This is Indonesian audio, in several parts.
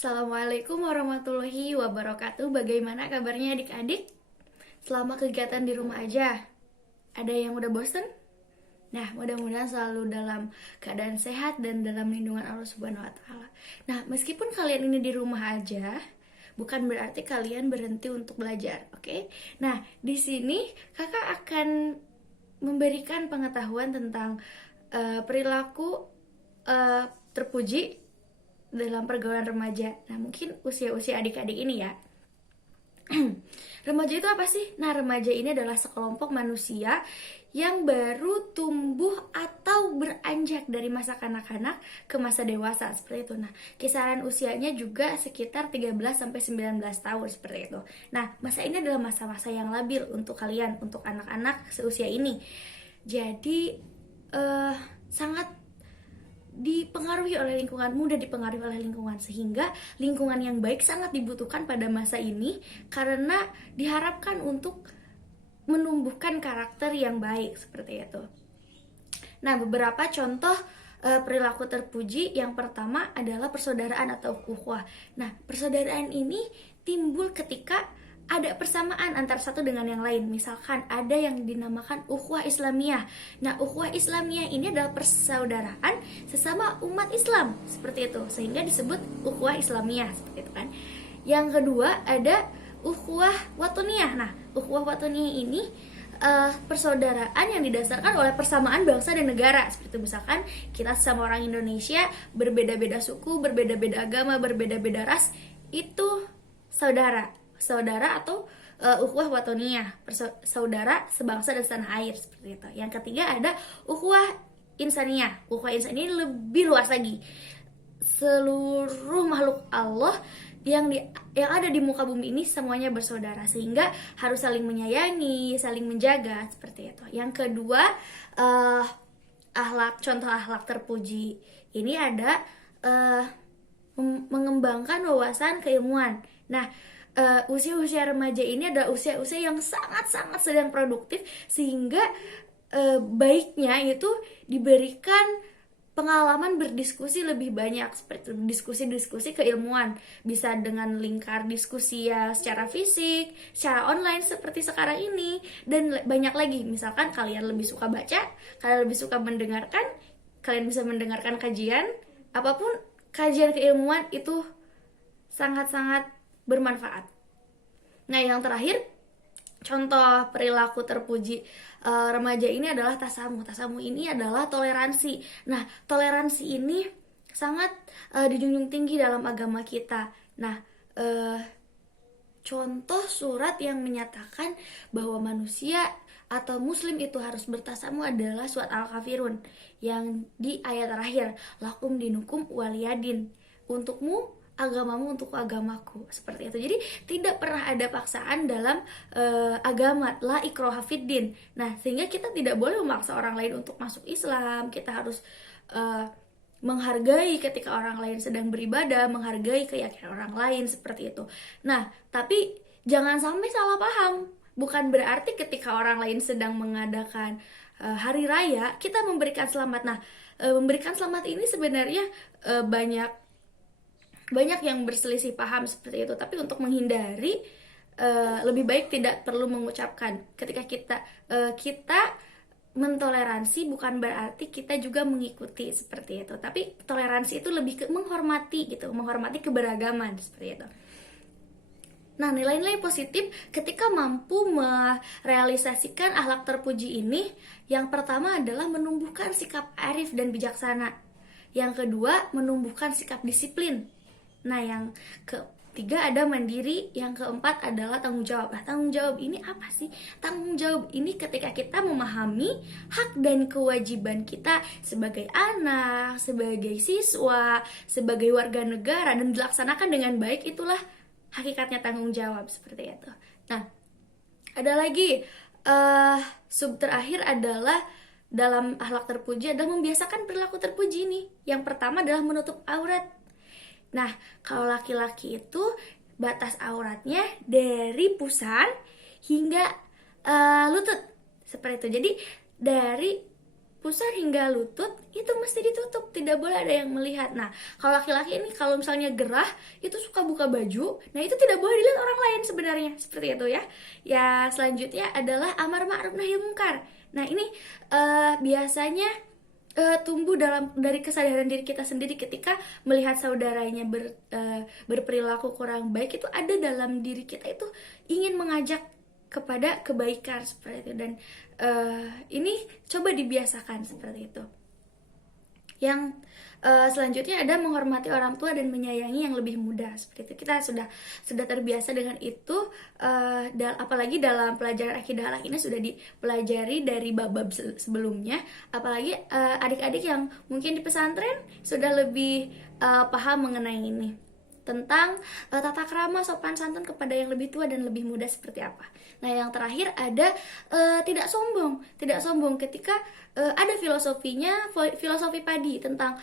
Assalamualaikum warahmatullahi wabarakatuh. Bagaimana kabarnya adik-adik? Selama kegiatan di rumah aja, ada yang udah bosen? Nah, mudah-mudahan selalu dalam keadaan sehat dan dalam lindungan Allah Subhanahu wa taala. Nah, meskipun kalian ini di rumah aja, bukan berarti kalian berhenti untuk belajar, oke? Nah, di sini Kakak akan memberikan pengetahuan tentang perilaku terpuji dalam pergaulan remaja. Nah, mungkin usia-usia adik-adik ini ya. Remaja itu apa sih? Nah, remaja ini adalah sekelompok manusia yang baru tumbuh atau beranjak dari masa kanak-kanak ke masa dewasa, seperti itu. Nah, kisaran usianya juga sekitar 13 sampai 19 tahun, seperti itu. Nah, masa ini adalah masa-masa yang labil untuk kalian, untuk anak-anak seusia ini. Jadi sangat dipengaruhi oleh lingkungan, mudah dipengaruhi oleh lingkungan, sehingga lingkungan yang baik sangat dibutuhkan pada masa ini karena diharapkan untuk menumbuhkan karakter yang baik, seperti itu. Nah, beberapa contoh perilaku terpuji. Yang pertama adalah persaudaraan atau ukhuwah. Nah, persaudaraan ini timbul ketika ada persamaan antara satu dengan yang lain. Misalkan ada yang dinamakan ukhuwah Islamiyah. Nah, ukhuwah Islamiyah ini adalah persaudaraan sesama umat Islam, seperti itu, sehingga disebut ukhuwah Islamiyah, seperti itu kan. Yang kedua ada ukhuwah watoniyah. Nah, ukhuwah watoniyah ini persaudaraan yang didasarkan oleh persamaan bangsa dan negara. Seperti misalkan kita sama orang Indonesia, berbeda-beda suku, berbeda-beda agama, berbeda-beda ras, itu saudara atau ukhuwah watoniyah, saudara sebangsa dan setanah air, seperti itu. Yang ketiga ada ukhuwah insaniyah. Ukhuwah insaniyah ini lebih luas lagi. Seluruh makhluk Allah yang ada di muka bumi ini semuanya bersaudara, sehingga harus saling menyayangi, saling menjaga, seperti itu. Yang kedua, contoh akhlak terpuji ini ada mengembangkan wawasan keilmuan. Nah, usia-usia remaja ini adalah usia-usia yang sangat-sangat sedang produktif, sehingga baiknya itu diberikan pengalaman berdiskusi lebih banyak, seperti diskusi-diskusi keilmuan, bisa dengan lingkar diskusi ya secara fisik, secara online seperti sekarang ini, dan banyak lagi. Misalkan kalian lebih suka baca, kalian lebih suka mendengarkan, kalian bisa mendengarkan kajian, apapun kajian keilmuan itu sangat-sangat bermanfaat. Nah, yang terakhir, contoh perilaku terpuji remaja ini adalah tasamuh. Tasamuh ini adalah toleransi. Nah, toleransi ini sangat dijunjung tinggi dalam agama kita. Nah, contoh surat yang menyatakan bahwa manusia atau muslim itu harus bertasamuh adalah surat Al-Kafirun yang di ayat terakhir, lakum dinukum waliyadin, untukmu agamamu untuk agamaku, seperti itu. Jadi tidak pernah ada paksaan dalam agama, la ikraha fiddin. Nah, sehingga kita tidak boleh memaksa orang lain untuk masuk Islam. Kita harus menghargai ketika orang lain sedang beribadah, menghargai keyakinan orang lain, seperti itu. Nah, tapi jangan sampai salah paham. Bukan berarti ketika orang lain sedang mengadakan hari raya, kita memberikan selamat. Nah, memberikan selamat ini sebenarnya banyak yang berselisih paham seperti itu. Tapi untuk menghindari, lebih baik tidak perlu mengucapkan. Ketika kita mentoleransi bukan berarti kita juga mengikuti, seperti itu. Tapi toleransi itu lebih ke menghormati gitu, menghormati keberagaman, seperti itu. Nah, nilai-nilai positif ketika mampu merealisasikan akhlak terpuji ini, yang pertama adalah menumbuhkan sikap arif dan bijaksana. Yang kedua, menumbuhkan sikap disiplin. Nah, yang ketiga ada mandiri. Yang keempat adalah tanggung jawab. Nah, tanggung jawab ini apa sih? Tanggung jawab ini ketika kita memahami hak dan kewajiban kita sebagai anak, sebagai siswa, sebagai warga negara, dan dilaksanakan dengan baik, itulah hakikatnya tanggung jawab, seperti itu. Nah, ada lagi sub terakhir adalah dalam akhlak terpuji adalah membiasakan perilaku terpuji nih. Yang pertama adalah menutup aurat. Nah, kalau laki-laki itu batas auratnya dari pusar hingga lutut, seperti itu. Jadi dari pusar hingga lutut itu mesti ditutup, tidak boleh ada yang melihat. Nah, kalau laki-laki ini kalau misalnya gerah itu suka buka baju, nah itu tidak boleh dilihat orang lain sebenarnya, seperti itu ya. Ya, selanjutnya adalah amar ma'ruf nahi munkar. Nah, ini biasanya tumbuh dari kesadaran diri kita sendiri ketika melihat saudaranya berperilaku kurang baik, itu ada dalam diri kita itu ingin mengajak kepada kebaikan seperti itu, dan ini coba dibiasakan seperti itu. Yang selanjutnya ada menghormati orang tua dan menyayangi yang lebih muda, seperti itu. Kita sudah terbiasa dengan itu, apalagi dalam pelajaran akidah akhlak ini sudah dipelajari dari bab-bab sebelumnya. Apalagi adik-adik yang mungkin di pesantren sudah lebih paham mengenai ini, tentang tata krama sopan santun kepada yang lebih tua dan lebih muda seperti apa. Nah, yang terakhir ada tidak sombong ketika ada filosofi padi tentang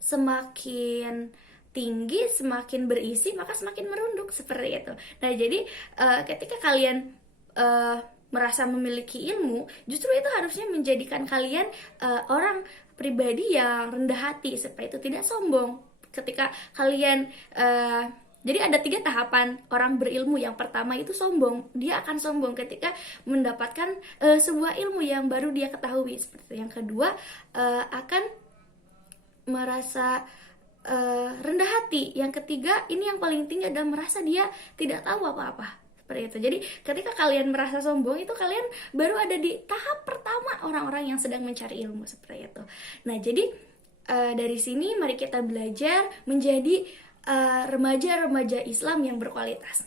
semakin tinggi semakin berisi maka semakin merunduk, seperti itu. Nah, jadi ketika kalian merasa memiliki ilmu, justru itu harusnya menjadikan kalian orang pribadi yang rendah hati, seperti itu, tidak sombong. Ketika kalian jadi ada 3 tahapan orang berilmu. Yang pertama itu sombong. Dia akan sombong ketika mendapatkan sebuah ilmu yang baru dia ketahui, seperti itu. Yang kedua akan merasa rendah hati. Yang ketiga, ini yang paling tinggi, adalah merasa dia tidak tahu apa-apa, seperti itu. Jadi ketika kalian merasa sombong, itu kalian baru ada di tahap pertama orang-orang yang sedang mencari ilmu, seperti itu. Nah, jadi dari sini mari kita belajar menjadi remaja-remaja Islam yang berkualitas.